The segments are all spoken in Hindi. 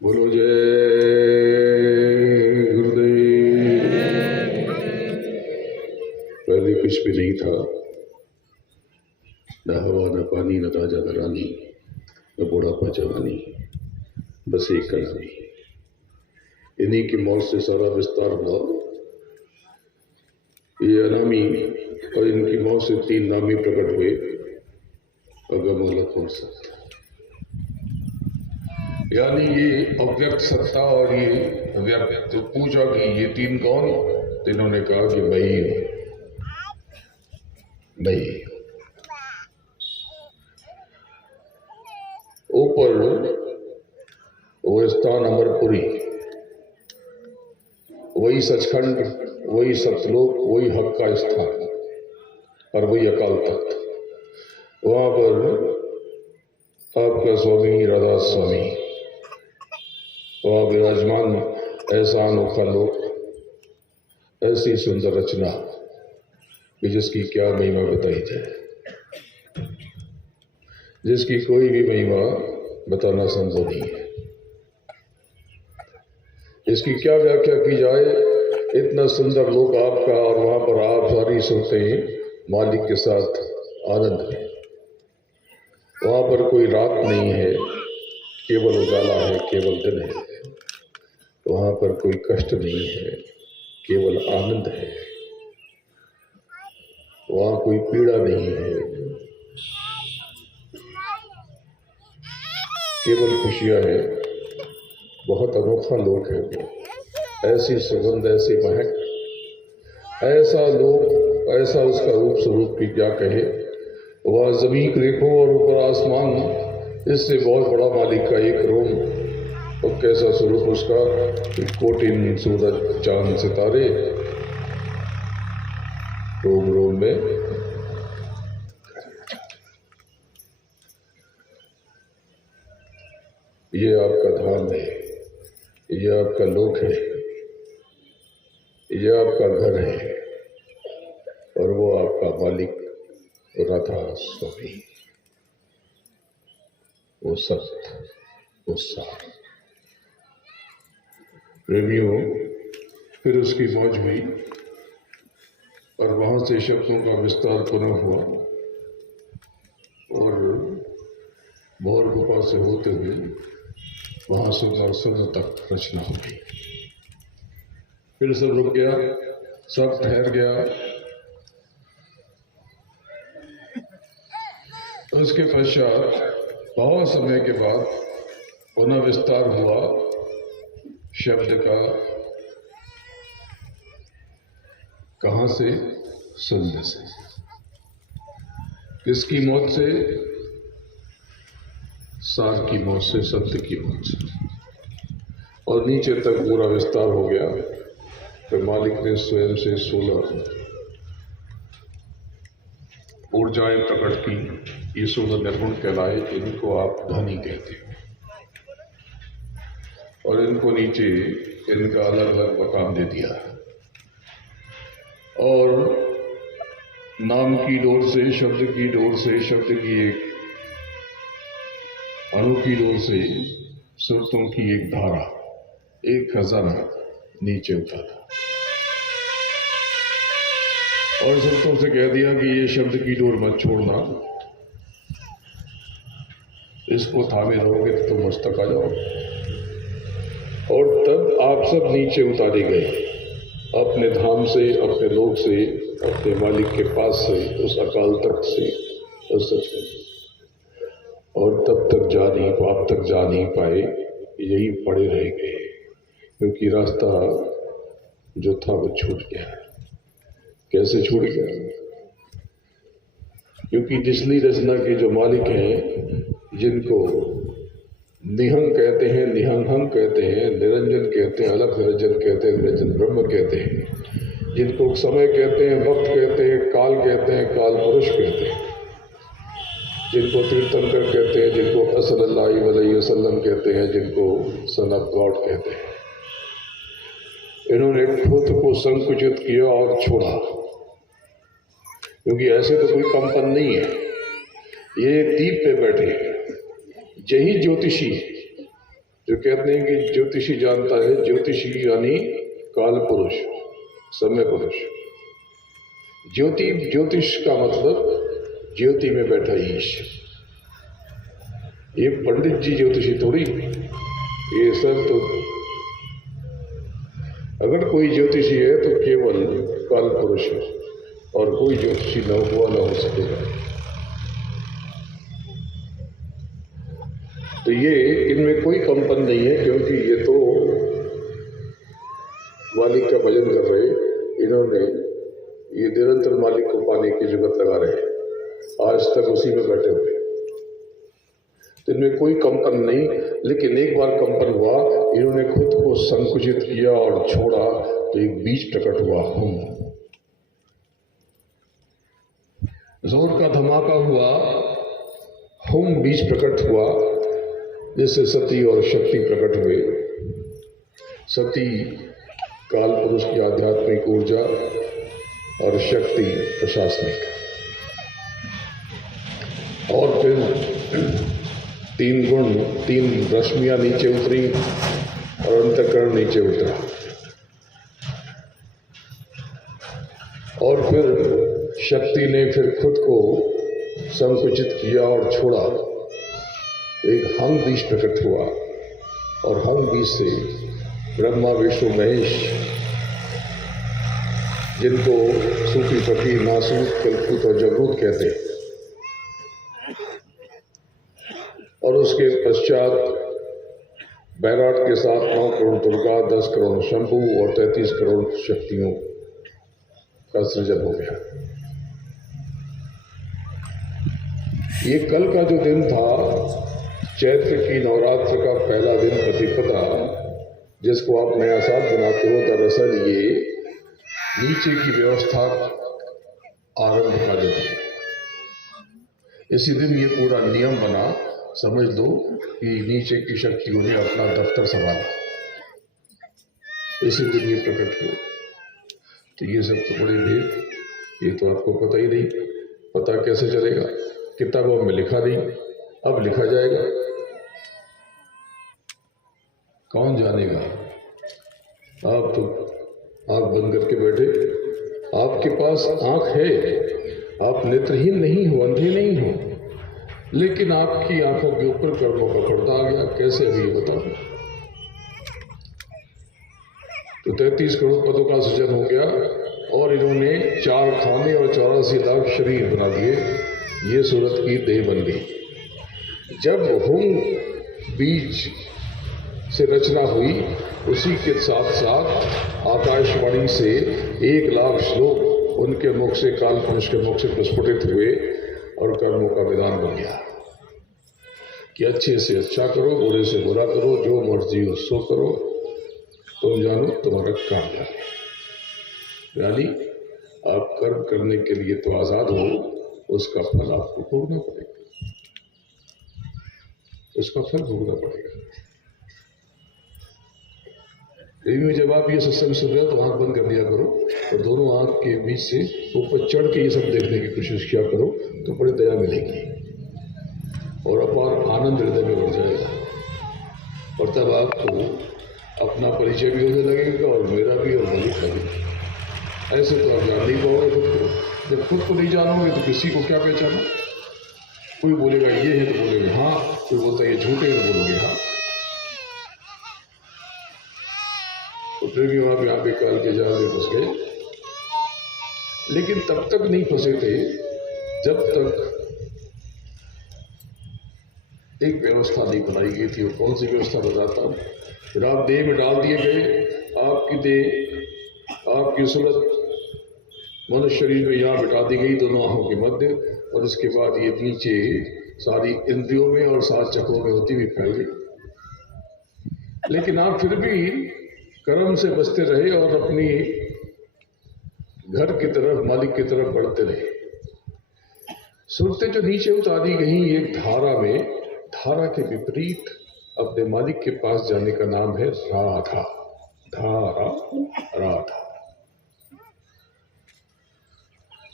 बोलो जय गुरुदेव। पहले कुछ भी नहीं था, न हवा न पानी न राजा न रानी न बुढ़ापा जवानी, बस एक कलामी। इन्हीं की मौत से सारा विस्तार हुआ। ये अनामी और इनकी मौत से तीन नामी प्रकट हुए, अगम अलग कौन सा, यानी ये अव्यक्त सत्ता और ये व्यक्त। तो पूछा कि ये तीन कौन, तो इन्होंने कहा कि मैं ही हूं, मैं ही हूं। ऊपर वो स्थान अमरपुरी, वही सचखंड, वही सतलोक, वही हक का स्थान और वही अकाल तख्त। वहां पर आपका स्वामी राधा स्वामी वहां विराजमान। ऐसा अनोखा लोक, ऐसी सुंदर रचना कि जिसकी क्या महिमा बताई जाए, जिसकी कोई भी महिमा बताना संभव नहीं है। इसकी क्या व्याख्या की जाए। इतना सुंदर लोक आपका, और वहां पर आप सारी सुनते मालिक के साथ आनंद में। वहां पर कोई रात नहीं है, केवल उजाला है, केवल दिन है। वहां पर कोई कष्ट नहीं है, केवल आनंद है। वहां कोई पीड़ा नहीं है, केवल खुशियां है। बहुत अनोखा लोक है वो। ऐसी सुगंध, ऐसी महक, ऐसा लोक, ऐसा उसका रूप स्वरूप की क्या कहे। वह जमीन रेखों और ऊपर आसमान, इससे बहुत बड़ा मालिक का एक रूम। और कैसा स्वरूप उसका, कोटिन सूरज चांद सितारे रोम रोम में। ये आपका धाम है, ये आपका लोक है, ये आपका घर है, और वो आपका मालिक राधा स्वामी, वो सत्य, वो सार। प्रेमियों, फिर उसकी मौज हुई और वहां से शब्दों का विस्तार पुनः हुआ और भोर गुफा से होते हुए वहां से दर्शन तक रचना हो गई। फिर सब रुक गया, सब ठहर गया। उसके पश्चात बहुत समय के बाद पुनः विस्तार हुआ शब्द का। कहां से? सुनने से। किसकी मौत से? सार की मौत से, सत्य की मौत से। और नीचे तक पूरा विस्तार हो गया। फिर मालिक ने स्वयं से 16 ऊर्जाएं प्रकट की। ये 16 निर्गुण कहलाए। इनको आप ध्वनि कहते हैं और इनको नीचे इनका अलग अलग मकाम दे दिया। और नाम की डोर से, शब्द की डोर से, शब्द की एक अणु की डोर से सुरतों की एक धारा, एक खजाना नीचे उतारा और सुरतों से कह दिया कि ये शब्द की डोर मत छोड़ना, इसको थामे रहोगे तो तुम मस्तक आ जाओ। और तब आप सब नीचे उतारे गए, अपने धाम से, अपने लोक से, अपने मालिक के पास से, उस अकाल तख्त से, उस सच। और तब तक जा नहीं, आप तक जा नहीं पाए, यही पड़े रह गए, क्योंकि रास्ता जो था वो छूट गया। कैसे छूट गया? क्योंकि निचली रचना के जो मालिक हैं, जिनको निहंग कहते हैं, निहंग कहते हैं, निरंजन कहते हैं, अलग निरंजन कहते हैं, निरंजन ब्रह्म कहते हैं, जिनको समय कहते हैं, वक्त कहते हैं, काल कहते हैं, काल पुरुष कहते हैं, जिनको तीर्थंकर कहते हैं, जिनको सल्लल्लाहु अलैहि वसल्लम कहते हैं, जिनको सन ऑफ गॉड कहते हैं। इन्होंने खुद को संकुचित किया और छोड़ा, क्योंकि ऐसे तो कोई कंपन नहीं है। ये दीप पे बैठे, यही ज्योतिषी है, जो कहते हैं कि ज्योतिषी जानता है, ज्योतिषी यानी काल पुरुष, समय पुरुष। ज्योतिष का मतलब ज्योति में बैठा ईश। ये पंडित जी ज्योतिषी थोड़ी, ये सब तो अगर कोई ज्योतिषी है तो केवल काल पुरुष है, और कोई ज्योतिषी न हुआ न हो सकेगा। तो ये इनमें कोई कंपन नहीं है, क्योंकि ये तो मालिक का भजन कर रहे, इन्होंने ये निरंतर मालिक को पाने की जुगत लगा रहे, आज तक उसी में बैठे हुए। तो इनमें कोई कंपन नहीं, लेकिन एक बार कंपन हुआ, इन्होंने खुद को संकुचित किया और छोड़ा, तो एक बीज प्रकट हुआ, हम। जोर का धमाका हुआ, हम बीज प्रकट हुआ, जिससे सती और शक्ति प्रकट हुए। सती काल पुरुष की आध्यात्मिक ऊर्जा और शक्ति प्रशासनिक, और फिर तीन गुण, तीन रश्मियां नीचे उतरी और अंतःकरण नीचे उतरा, और फिर शक्ति ने फिर खुद को संकुचित किया और छोड़ा, एक हंग बीज प्रकट हुआ, और हंग बीज से ब्रह्मा विष्णु महेश, जिनको सूफी फकीर नासूद, कलकूत और जबरूत कहते हैं, और उसके पश्चात बैराट के साथ 9 करोड़ दुर्गा, 10 करोड़ शंभू और 33 करोड़ शक्तियों का सृजन हो गया। ये कल का जो दिन था, चैत्र की नवरात्र का पहला दिन प्रतिपदा, जिसको आप नया साल बनाते हो, दरअसल ये नीचे की व्यवस्था आरंभ का दिन है। इसी दिन ये पूरा नियम बना, समझ लो कि नीचे की शक्तियों ने अपना दफ्तर संभाला, इसी दिन ये प्रकट हुए। तो ये सब तो बड़े भेद, ये तो आपको पता ही नहीं, पता कैसे चलेगा, किताबों में लिखा नहीं, अब लिखा जाएगा, कौन जानेगा। आप तो आंख बंद करके बैठे, आपके पास आंख है, आप नेत्रहीन नहीं हो, अंधे नहीं हो, लेकिन आपकी आंखों के ऊपर कर्मों का पर्दा आ गया, कैसे अभी ये बता। तो 33 करोड़ पदों का सृजन हो गया, और इन्होंने 4 खाने और 84 लाख शरीर बना दिए, ये सूरत की देह बन गई। जब हुंग बीज से रचना हुई, उसी के साथ साथ आकाशवाणी से 1 लाख श्लोक उनके मुख से, काल पुरुष के मुख से प्रस्फुटित हुए, और कर्मों का विधान बन गया कि अच्छे से अच्छा करो, बुरे से बुरा करो, जो मर्जी हो सो करो, तुम जानो तुम्हारा काम क्या है। यानी आप कर्म करने के लिए तो आजाद हो, उसका फल आपको भोगना पड़ेगा, उसका फल भोगना पड़ेगा। में जब आप ये सत्संग सुन रहे हो तो आंख बंद कर दिया करो, और दोनों आंख के बीच से ऊपर चढ़ के ये सब देखने की कोशिश किया करो, तो बड़ी दया मिलेगी और अपार आनंद हृदय में बढ़ जाएगा। और तब आपको अपना परिचय भी होने लगेगा, और मेरा भी और मलिक का भी। ऐसे तो आप जान नहीं पाओगे खुद को। जब खुद को नहीं जानोगे तो किसी को क्या पहचाना। कोई बोलेगा ये है तो बोलेगे हाँ, कोई बोलता है ये झूठे है तो बोलोगे हाँ। तो फिर भी वहां पे आप एक काल के जाल में फंस गए। लेकिन तब तक नहीं फंसे थे जब तक एक व्यवस्था नहीं बनाई गई थी। और कौन सी व्यवस्था बताता हूं। फिर आप देह में डाल दिए गए, आपकी देह, आपकी सूरत मनुष्य शरीर में यहाँ बिठा दी गई दोनों आंखों के मध्य, और इसके बाद ये नीचे सारी इंद्रियों में और 7 चक्रों में होती हुई फैल गई। लेकिन आप फिर भी कर्म से बचते रहे और अपनी घर की तरफ, मालिक की तरफ बढ़ते रहे। सूरतें जो नीचे उतारी गई एक धारा में, धारा के विपरीत अपने मालिक के पास जाने का नाम है राधा। धारा, राधा।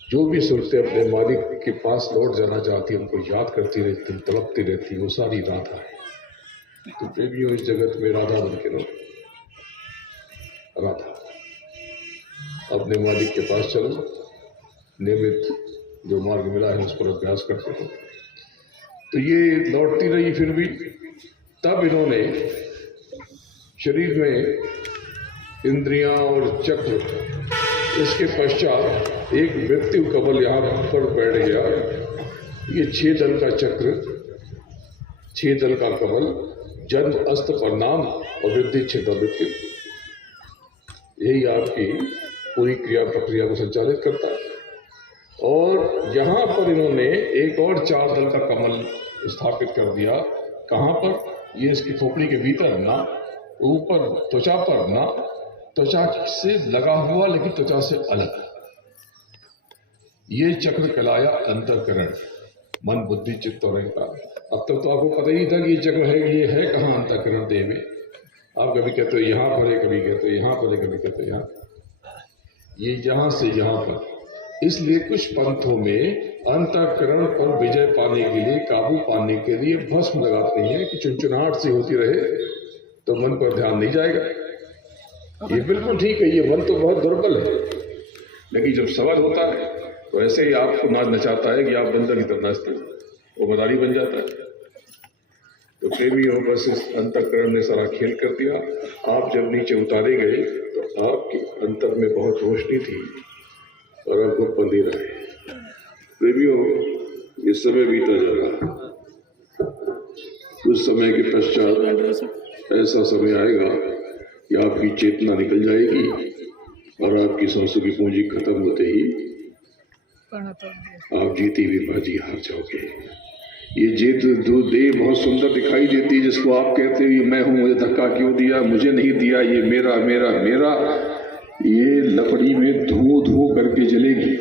जो भी सूरतें अपने मालिक के पास लौट जाना चाहती, उनको याद करती रहती, तड़पती रहती, वो सारी राधा है। तो प्रेमियों, इस जगत में राधा बन के रहो। राधा अपने मालिक के पास चलो, नियमित जो मार्ग मिला है उस पर अभ्यास करते रहो। तो ये लौटती रही फिर भी। तब इन्होंने शरीर में इंद्रियां और चक्र, इसके पश्चात एक मृत्यु कमल यहाँ पर बैठ गया। ये 6 दल का चक्र, 6 दल का कमल, जन्म, अस्त, परिणाम और वृद्धि 6 दल के, यही आपकी पूरी क्रिया प्रक्रिया को संचालित करता है। और यहाँ पर इन्होंने एक और 4 दल का कमल स्थापित कर दिया। कहाँ पर? ये इसकी खोपड़ी के भीतर ना, ऊपर त्वचा पर ना, त्वचा से लगा हुआ लेकिन त्वचा से अलग। ये चक्र कहलाया अंतःकरण, मन, बुद्धि, चित्त और अहंकार। अब तक तो आपको पता ही नहीं था कि ये चक्र है। ये है कहाँ अंतःकरण देह में? आप कभी कहते हो यहाँ पर है, कभी कहते हो यहाँ पर है, कभी कहते हो यहाँ। ये यहाँ से यहाँ पर। इसलिए कुछ पंथों में अंतःकरण पर विजय पाने के लिए, काबू पाने के लिए भस्म लगाते हैं कि चुनचुनाहट से होती रहे तो मन पर ध्यान नहीं जाएगा। ये बिल्कुल ठीक है, ये मन तो बहुत दुर्बल है, लेकिन जब सवाल होता है तो ऐसे ही आपको नाच नचाता है कि आप बंदर की तरह नाचते हैं, वो मदारी बन जाता है। तो प्रेमी हो, बस इस अंतःकरण ने सारा खेल कर दिया। आप जब नीचे उतारे गए तो आपके अंतर में बहुत रोशनी थी और अब वो अंधेरा है। प्रेमियों, इस समय बीता जा रहा, कुछ समय के पश्चात ऐसा समय आएगा कि आपकी चेतना निकल जाएगी और आपकी सांसों की पूंजी खत्म होते ही आप जीती हुई बाजी हार जाओगे। ये जीत जो देह बहुत सुंदर दिखाई देती है, जिसको आप कहते हो ये मैं हूं, मुझे धक्का क्यों दिया, मुझे नहीं दिया, ये मेरा मेरा मेरा, ये लकड़ी में धुआं धुआं करके जलेगी।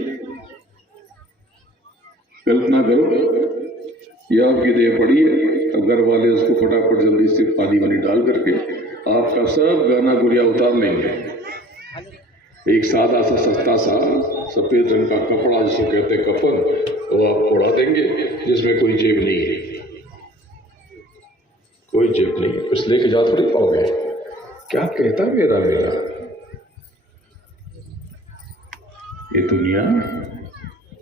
कल्पना करो, ये आपकी देह पड़ी है, अब घर वाले उसको फटाफट जल्दी से पानी वानी डाल करके आपका सब गाना गुड़िया उतार लेंगे। एक सादा सा सस्ता सा सफेद रंग का कपड़ा, जिसको कहते हैं कफन, वो आपको उड़ा देंगे, जिसमें कोई जेब नहीं है, कोई जेब नहीं, कुछ लेके जा थोड़ी पाओगे। क्या कहता मेरा मेरा? ये दुनिया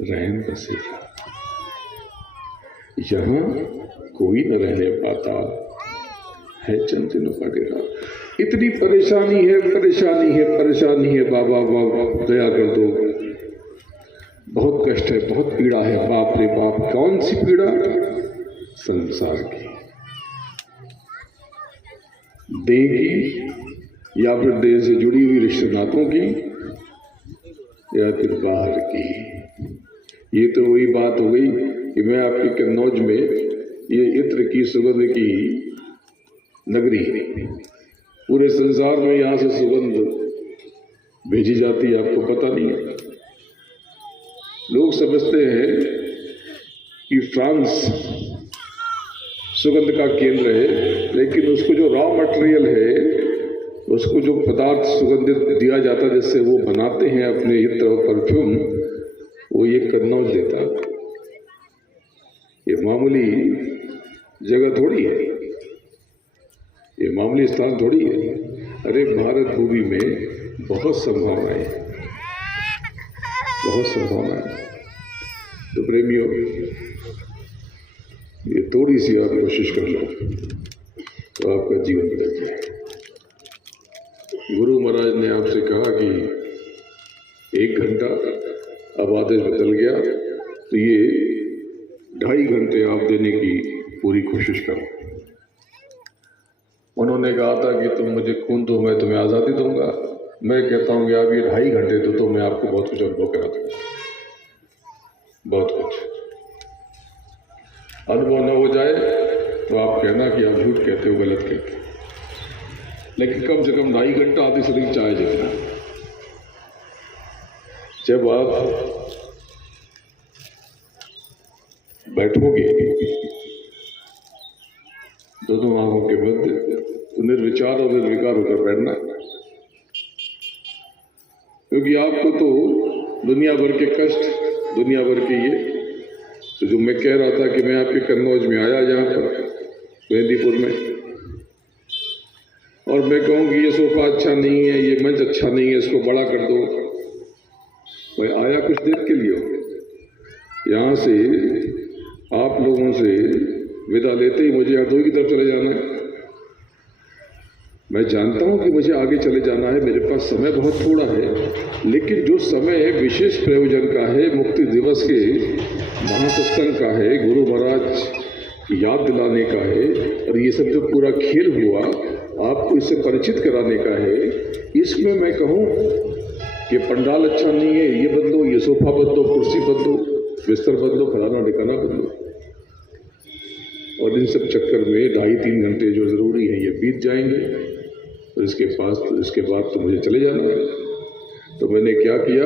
रहन बसेरा, यहाँ कोई न रहने पाता है चंद दिनों का डेरा। इतनी परेशानी है, परेशानी है, परेशानी है, बाबा बाबा दया कर दो। बहुत कष्ट है, बहुत पीड़ा है, बाप रे बाप। कौन सी पीड़ा? संसार की, देह की, या फिर देह से जुड़ी हुई रिश्ते नातों की, या फिर बाहर की। ये तो वही बात हो गई कि मैं आपके कन्नौज में ये इत्र की सुगंध की नगरी, पूरे संसार में यहाँ से सुगंध भेजी जाती है, आपको पता नहीं है। लोग समझते हैं कि फ्रांस सुगंध का केंद्र है, लेकिन उसको जो रॉ मटेरियल है, उसको जो पदार्थ सुगंधित दिया जाता है, जिससे वो बनाते हैं अपने इत्र और परफ्यूम, वो ये कन्नौज देता है। ये मामूली जगह थोड़ी है, ये मामूली स्थान थोड़ी है। अरे भारत भूमि में बहुत संभावनाएं हैं, बहुत संभावनाएं। तो प्रेमियों, ये थोड़ी सी आप कोशिश कर लो तो आपका जीवन बदल जाए। गुरु महाराज ने आपसे कहा कि 1 घंटा, अब आदेश बदल गया, तो ये 2.5 घंटे आप देने की पूरी कोशिश करो। उन्होंने कहा था कि तुम मुझे खून दो, मैं तुम्हें आज़ादी दूंगा। मैं कहता हूँ कि आप ये 2.5 घंटे दो तो मैं आपको बहुत कुछ अनुभव करा दूंगा, बहुत कुछ। अनुभव न हो जाए तो आप कहना कि आप झूठ कहते हो, गलत कहते हो, लेकिन कम से कम 2.5 घंटा आदि शरीर चाहे जितना। जब आप बैठोगे दोनों आंखों के बंद, तो निर्विचार और निर्विकार होकर बैठना, क्योंकि आपको तो दुनिया भर के कष्ट, दुनिया भर के ये, तो जो मैं कह रहा था कि मैं आपके कन्नौज में आया, जहाँ पर मेहंदीपुर में, और मैं कहूँ कि ये सोफा अच्छा नहीं है, ये मंच अच्छा नहीं है, इसको बड़ा कर दो। मैं आया कुछ देर के लिए हूँ, यहाँ से आप लोगों से विदा लेते ही मुझे हरदोई की तरफ चले जाना है। मैं जानता हूँ कि मुझे आगे चले जाना है, मेरे पास समय बहुत थोड़ा है, लेकिन जो समय विशेष प्रयोजन का है, मुक्ति दिवस के महासत्संग का है, गुरु महाराज की याद दिलाने का है, और ये सब जो पूरा खेल हुआ आपको इससे परिचित कराने का है, इसमें मैं कहूँ कि पंडाल अच्छा नहीं है, ये बदलो, ये सोफा बदलो, कुर्सी बदलो, बिस्तर बदलो, फलाना ठिकाना बदलो, और इन सब चक्कर में 2.5-3 घंटे जो ज़रूरी है ये बीत जाएंगे, और इसके बाद तो मुझे चले जाना है। तो मैंने क्या किया,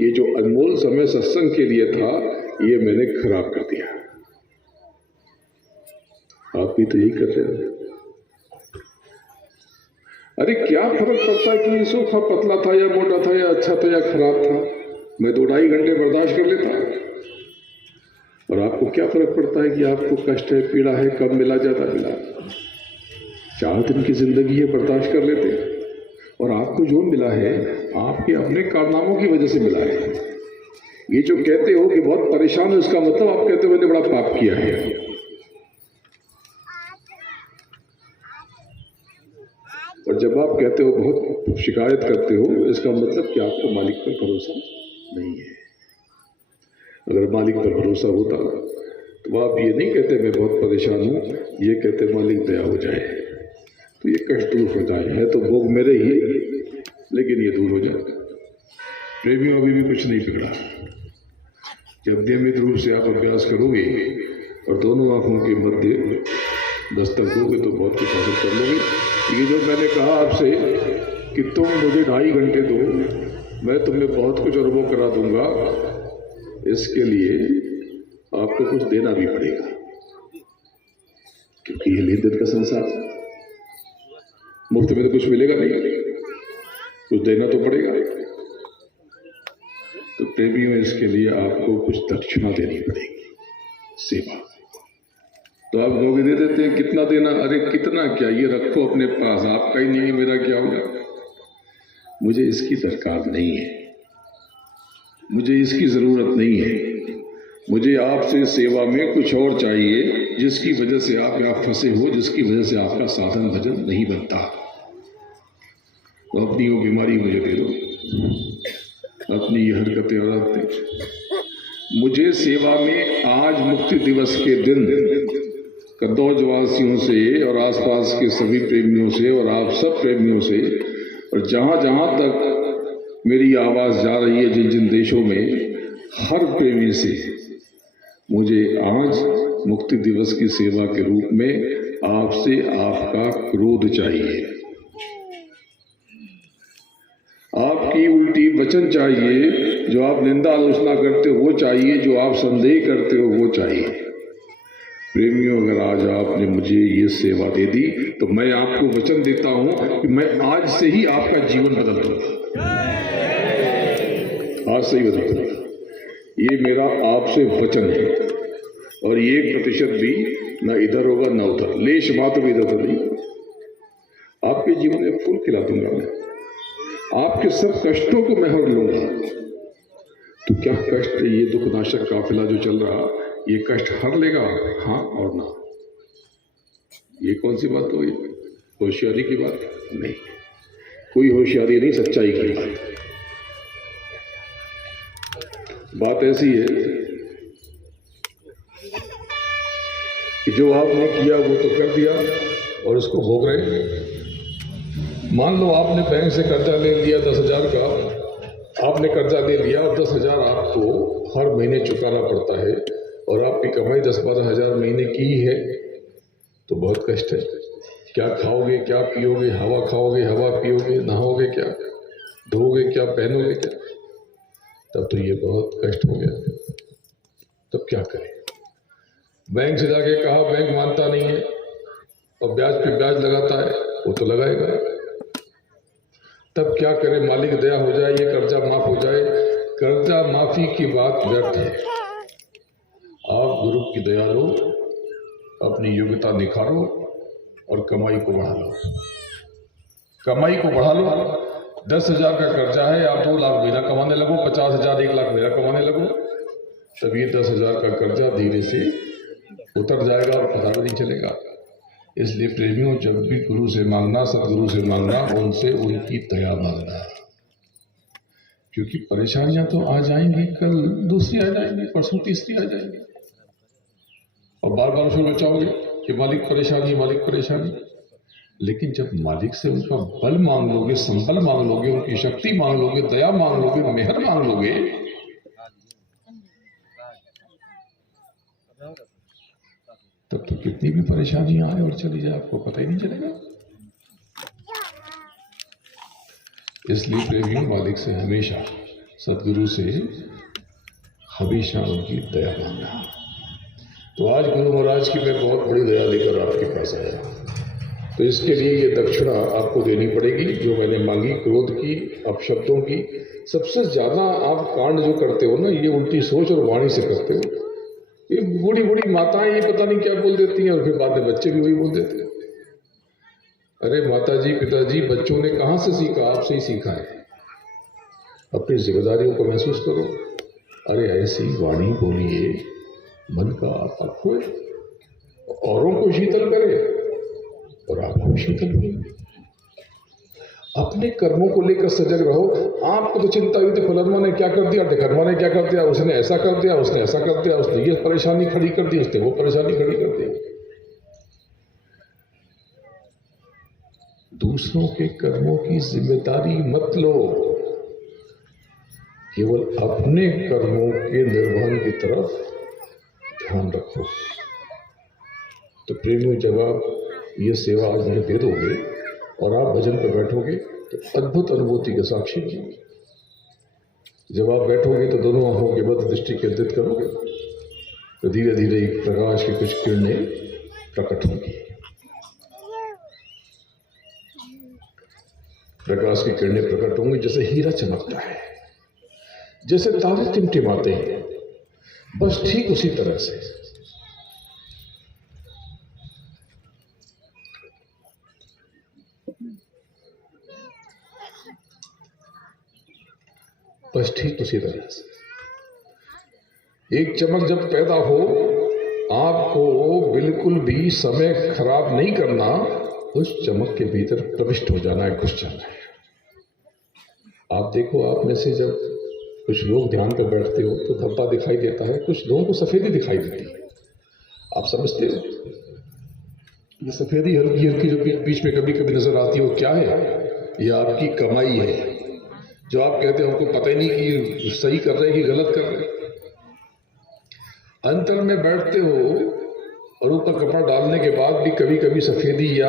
ये जो अनमोल समय सत्संग के लिए था ये मैंने खराब कर दिया। आप भी तो यही कर रहे हैं। अरे क्या फर्क पड़ता है कि ये सोफा पतला था या मोटा था या अच्छा था या खराब था, मैं 2-2.5 घंटे बर्दाश्त कर लेता। और आपको क्या फर्क पड़ता है कि आपको कष्ट है, पीड़ा है, कब मिला, ज्यादा मिला। 4 दिन की जिंदगी है, बर्दाश्त कर लेते। और आपको जो मिला है आपके अपने कारनामों की वजह से मिला है। ये जो कहते हो कि बहुत परेशान हो, इसका मतलब आप कहते हो मैंने बड़ा पाप किया है। और जब आप कहते हो, बहुत शिकायत करते हो, इसका मतलब कि आपको मालिक पर भरोसा नहीं है। अगर मालिक पर भरोसा होता तो आप ये नहीं कहते मैं बहुत परेशान हूँ, ये कहते मालिक दया हो जाए तो ये कष्ट दूर हो जाए। है तो भोग मेरे ही, लेकिन ये दूर हो जाए। प्रेमियों अभी भी कुछ नहीं बिगड़ा। जब नियमित रूप से आप अभ्यास करोगे और दोनों आंखों के मध्य दस्तक दोगे तो बहुत कुछ हासिल कर लोगे। ये जो मैंने कहा आपसे कि तुम मुझे 2.5 घंटे दो, मैं तुम्हें बहुत कुछ अनुभव करा दूंगा, इसके लिए आपको कुछ देना भी पड़ेगा, क्योंकि ये लेन देन का संसार, मुफ्त में तो कुछ मिलेगा नहीं, कुछ देना तो पड़ेगा। तो प्रेमियों इसके लिए आपको कुछ दक्षिणा देनी पड़ेगी, सेवा। तो आप लोग दे देते हैं, कितना देना? अरे कितना क्या, ये रखो अपने पास, आपका ही नहीं है, मेरा क्या होगा। मुझे इसकी दरकार नहीं है, मुझे इसकी जरूरत नहीं है। मुझे आपसे सेवा में कुछ और चाहिए, जिसकी वजह से आप यहाँ फंसे हो, जिसकी वजह से आपका साधन भजन नहीं बनता। तो अपनी वो बीमारी मुझे दे दो, अपनी ये हरकतें और आदतें। मुझे सेवा में आज मुक्ति दिवस के दिन कद्दौज वासियों से और आसपास के सभी प्रेमियों से और आप सब प्रेमियों से, और जहाँ जहाँ तक मेरी आवाज़ जा रही है, जिन जिन देशों में, हर प्रेमी से मुझे आज मुक्ति दिवस की सेवा के रूप में आपसे आपका क्रोध चाहिए, आपकी उल्टी वचन चाहिए। जो आप निंदा आलोचना करते हो वो चाहिए, जो आप संदेह करते हो वो चाहिए। प्रेमियों, अगर आज आपने मुझे ये सेवा दे दी तो मैं आपको वचन देता हूं कि मैं आज से ही आपका जीवन बदल दूंगा, आज से ही बदल दूंगा। ये मेरा आपसे वचन है, और 1% भी ना इधर होगा ना उधर, लेश मात्र भी इधर नहीं। आपके जीवन में फूल खिला दूंगा मैं, आपके सब कष्टों को मैं हर लूंगा। तो क्या कष्ट, ये दुखनाशक काफिला जो चल रहा, ये कष्ट हर लेगा? हाँ और ना। ये कौन सी बात हुई? होशियारी की बात नहीं, कोई होशियारी नहीं, सच्चाई की बात। बात ऐसी है कि जो आपने किया वो तो कर दिया और उसको भोग रहे। मान लो आपने बैंक से कर्जा ले लिया 10,000 का, आपने कर्जा ले लिया और 10,000 आपको हर महीने चुकाना पड़ता है, और आपकी कमाई 10-12 हज़ार महीने की है, तो बहुत कष्ट है। क्या खाओगे, क्या पियोगे? हवा खाओगे, हवा पियोगे, नहाओगे क्या, धोगे क्या, पहनोगे क्या? तब तो ये बहुत कष्ट हो गया। तब क्या करें? बैंक से जाके कहा, बैंक मानता नहीं है और ब्याज पे ब्याज लगाता है, वो तो लगाएगा। तब क्या करें? मालिक दया हो जाए, ये कर्जा माफ हो जाए। कर्जा माफी की बात व्यर्थ है। आप गुरु की दया लो, अपनी योग्यता निखारो और कमाई को बढ़ा लो। कमाई को बढ़ा लो। 10,000 का कर्जा है, आप 2 लाख महीना कमाने लगो, 50,000 1 लाख महीना कमाने लगो, तब ये 10,000 का कर्जा धीरे से उतर जाएगा और पता भी नहीं चलेगा। इसलिए प्रेमियों, जब भी गुरु से मांगना, सदगुरु से मांगना, उनसे उनकी दया मांगना, क्योंकि परेशानियां तो आ जाएंगी, कल दूसरी आ जाएंगी, परसों तीसरी आ जाएंगी, और बार बार फिर बचाओगे कि मालिक परेशानी, मालिक परेशानी। लेकिन जब मालिक से उनका बल मांग लोगे, संबल मांग लोगे, उनकी शक्ति मांग लोगे, दया मांग लोगे, मेहर मांग लोगे, तब तो कितनी भी परेशानियां आए और चली जाए, आपको पता ही नहीं चलेगा। इसलिए प्रेमियों, मालिक से हमेशा, सदगुरु से हमेशा उनकी दया मांगना। तो आज गुरु महाराज की मैं बहुत बड़ी दया लेकर आपके पास आया, तो इसके लिए ये दक्षिणा आपको देनी पड़ेगी जो मैंने मांगी, क्रोध की, अपशब्दों की। सबसे ज्यादा आप कांड जो करते हो ना, ये उल्टी सोच और वाणी से करते हो। ये बूढ़ी बूढ़ी माताएं ये पता नहीं क्या बोल देती हैं, और फिर बाद में बच्चे भी वही बोल देते हैं। अरे माताजी, पिताजी, बच्चों ने कहाँ से सीखा? आपसे ही सीखा है। अपनी जिम्मेदारियों को महसूस करो। अरे ऐसी वाणी बोलिए, मन का आपा खोए, औरों को शीतल करे और आपको शीतल हुए। अपने कर्मों को लेकर सजग रहो। आपको तो चिंता हुई तो फलाना ने क्या कर दिया, ढकरमा ने क्या कर दिया, उसने ऐसा कर दिया, उसने ऐसा कर दिया, उसने ये परेशानी खड़ी कर दी, उसने वो परेशानी खड़ी कर दी। दूसरों के कर्मों की जिम्मेदारी मत लो, केवल अपने कर्मों के निर्वहन की तरफ ध्यान रखो। तो प्रेमियों, जब आप ये सेवा आज मुझे दे दोगे और आप भजन पर बैठोगे तो अद्भुत अनुभूति के साक्षी होंगे। जब आप बैठोगे तो दोनों आंखों के बद दृष्टि केंद्रित करोगे तो धीरे धीरे एक प्रकाश की कुछ किरणें प्रकट होंगी। प्रकाश की किरणें प्रकट होंगी, जैसे हीरा चमकता है, जैसे तारे टिमटिमाते हैं, बस ठीक उसी तरह से। बस ठीक उसी तरह से एक चमक जब पैदा हो, आपको बिल्कुल भी समय खराब नहीं करना, उस चमक के भीतर प्रविष्ट हो जाना है, घुस जाना है। आप देखो, आप में से जब कुछ लोग ध्यान पर बैठते हो तो धब्बा दिखाई देता है, कुछ लोगों को सफेदी दिखाई देती है। आप समझते हो ये सफेदी हल्की हल्की जो बीच में कभी कभी नजर आती है, वो क्या है? ये आपकी कमाई है। जो आप कहते हो हमको पता ही नहीं कि सही कर रहे हैं कि गलत कर रहे हैं। अंतर में बैठते हो और ऊपर कपड़ा डालने के बाद भी कभी कभी सफेदी या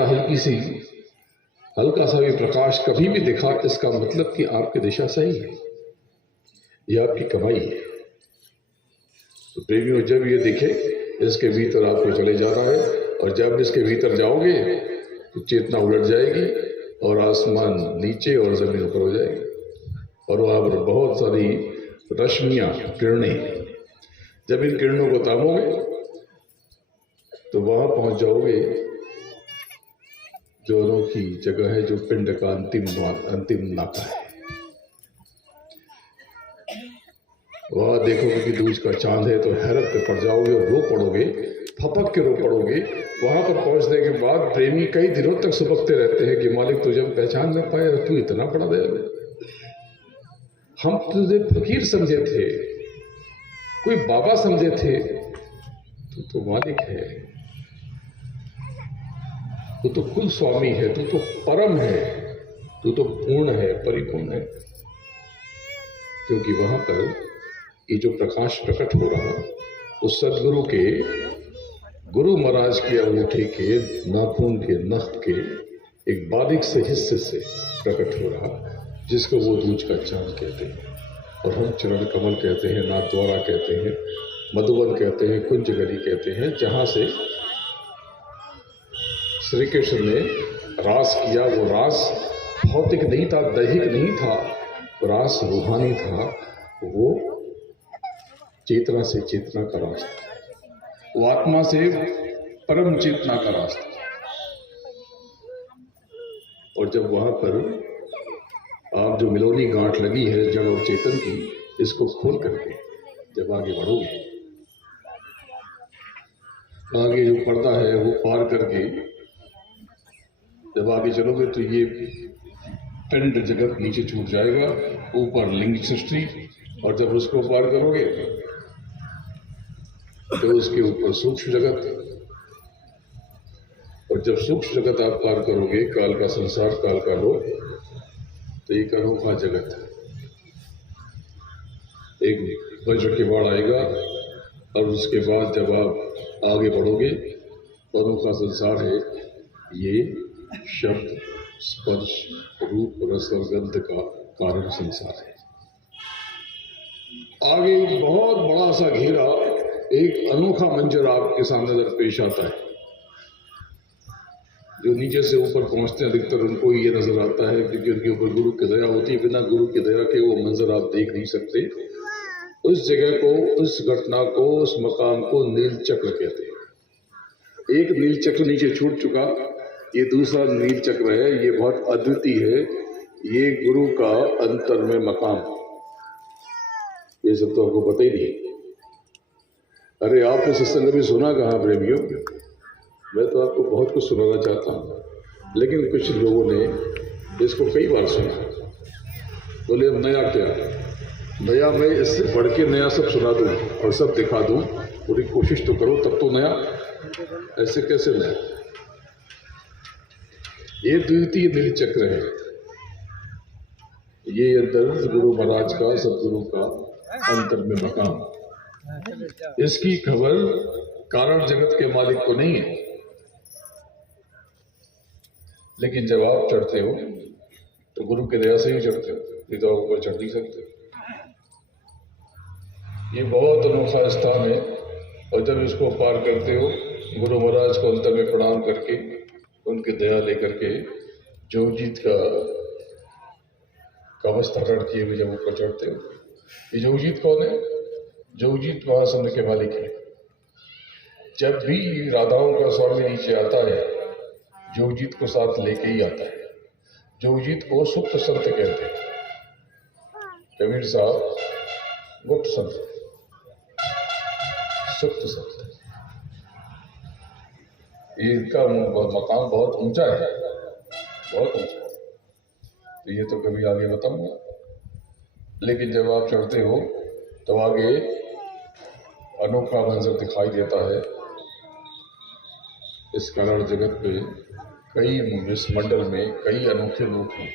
हल्का सा भी प्रकाश कभी भी दिखा, इसका मतलब कि आपकी दिशा सही है, ये आपकी कमाई है। तो प्रेमियों, जब ये दिखे, इसके भीतर आपको चले जाना है, और जब इसके भीतर जाओगे तो चेतना उलट जाएगी और आसमान नीचे और जमीन ऊपर हो जाएगी, और वहां पर बहुत सारी रश्मियां, किरणें, जब इन किरणों को तामोगे तो वहां पहुंच जाओगे जो अनोखी जगह है, जो पिंड का अंतिम नाका है। वहां देखोगे कि दूज का चांद है तो हैरत पे पड़ जाओगे और रो पड़ोगे, फपक के रो पड़ोगे। वहां पर पहुंचने के बाद प्रेमी कई दिनों तक सुबकते रहते हैं कि मालिक तुझे हम पहचान न पाए, तू इतना बड़ा दयालु। हम तुझे फकीर समझे थे, कोई बाबा समझे थे, तू मालिक है, तू तो कुल स्वामी है, तू तो परम है, तू तो पूर्ण है, परिपूर्ण है। क्योंकि वहां पर ये जो प्रकाश प्रकट हो रहा, उस सदगुरु के, गुरु महाराज के अंगूठे के नाखून के नख के एक बारीक से हिस्से से प्रकट हो रहा, जिसको वो दूज का चांद कहते हैं, और हम चरण कमल कहते हैं, नाथद्वारा कहते हैं, मधुबन कहते हैं, कुंजगली कहते हैं, जहां से श्री कृष्ण ने रास किया। वो रास भौतिक नहीं था, दैहिक नहीं था, रास रूहानी था। वो चेतना से चेतना का रास्ता, वो आत्मा से परम चेतना का रास्ता। और जब वहाँ पर आप जो मिलोनी गांठ लगी है जड़ और चेतन की, इसको खोल करके जब आगे बढ़ोगे, आगे जो पर्दा है वो पार करके जब आगे चलोगे तो ये पिंड जगत नीचे छूट जाएगा, ऊपर लिंग सृष्टि, और जब उसको पार करोगे तो उसके ऊपर सूक्ष्म जगत, और जब सूक्ष्म जगत आप पार करोगे, काल का संसार, काल का लोक, तो एक अनोखा जगत है। एक वज्र के बाढ़ आएगा और उसके बाद जब आप आगे बढ़ोगे, अनोखा संसार है ये। शब्द, स्पर्श, रूप, रस और गंध का कारण संसार है। आगे बहुत बड़ा सा घेरा, एक अनोखा मंजर आपके सामने नजर पेश आता है। जो नीचे से ऊपर पहुंचते हैं अधिकतर उनको ये नजर आता है, क्योंकि उनके ऊपर गुरु की दया होती है। बिना गुरु की दया के वो मंजर आप देख नहीं सकते। उस जगह को, उस घटना को, उस मकाम को नील चक्र कहते हैं। एक नील चक्र नीचे छूट चुका, ये दूसरा नील चक्र है। ये बहुत अद्वितीय है। ये गुरु का अंतर में मकाम, ये सब तो आपको पता ही नहीं। अरे आपने सत्संग में सुना कहाँ प्रेमियों? मैं तो आपको बहुत कुछ सुनाना चाहता हूँ, लेकिन कुछ लोगों ने इसको कई बार सुना। बोले अब नया क्या? नया मैं इससे बढ़ के नया सब सुना दूँ और सब दिखा दूँ, पूरी कोशिश तो करो, तब तो नया। ऐसे कैसे नया? ये द्वितीय नील चक्र है। ये अंतर गुरु महाराज का, सदगुरु का अंतर में मकाम। इसकी खबर कारण जगत के मालिक को नहीं है, लेकिन जब आप चढ़ते हो तो गुरु के दया से ही चढ़ते हो, नहीं तो आप ऊपर चढ़ नहीं सकते। ये बहुत अनोखा स्थान है, और जब इसको पार करते हो, गुरु महाराज को अंतर में प्रणाम करके, उनकी दया लेकर के जोगजीत का कवच धारण किए हुए जब ऊपर चढ़ते हो। ये जोगजीत कौन है? जोगजीत महासमुद्र के मालिक है। जब भी राधाओं का स्वामी नीचे आता है, जोगजीत को साथ लेके ही आता है। जोगजीत को सुप्त संत कहते हैं। कबीर साहब गुप्त संत, सुप्त संत। इनका मकाम बहुत ऊंचा है, बहुत ऊंचा। तो ये तो कभी आगे बताऊंगा, लेकिन जब आप चढ़ते हो तो आगे अनोखा मंजर दिखाई देता है। इस कारण जगत में कई, इस मंडल में कई अनोखे लोग हैं।